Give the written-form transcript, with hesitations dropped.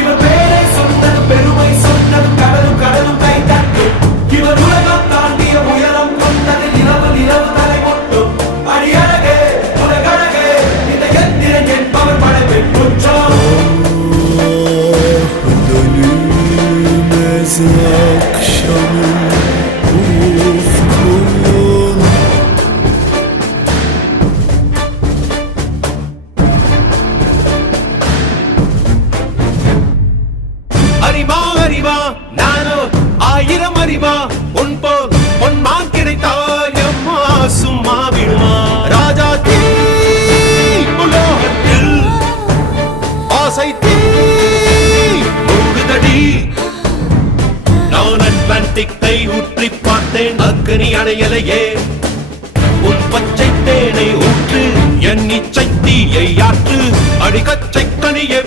இவர் பேரை சொன்னது பெருமை சொன்னது கடலும் கடலும் கை தட்டும் இவர் உலகம் தாண்டிய உயரம் கொண்டது நிலவு நிலவு தலை மொட்டும் அடியழகே உலகழகே இந்த எந்திரன் என்பவர் படைப்பின் குற்றம் akşamın ufkun அறிவா அறிவா நானோ ஆயிரம் அறிவா உன் போல் பொன்மான் கிடைத்தாயம்மா சும்மா விடுமா ராஜா தீ உலோகத்தில் ஆசை தீ மூடுதடி நான் அட்லாண்டிக்கை ஊற்றி பார்த்தேன் அக்கனி அணையலையே உன் பச்சை தேனை ஊற்று என் இச்சை தீயை ஆற்று அடிக்கச்சை கனியே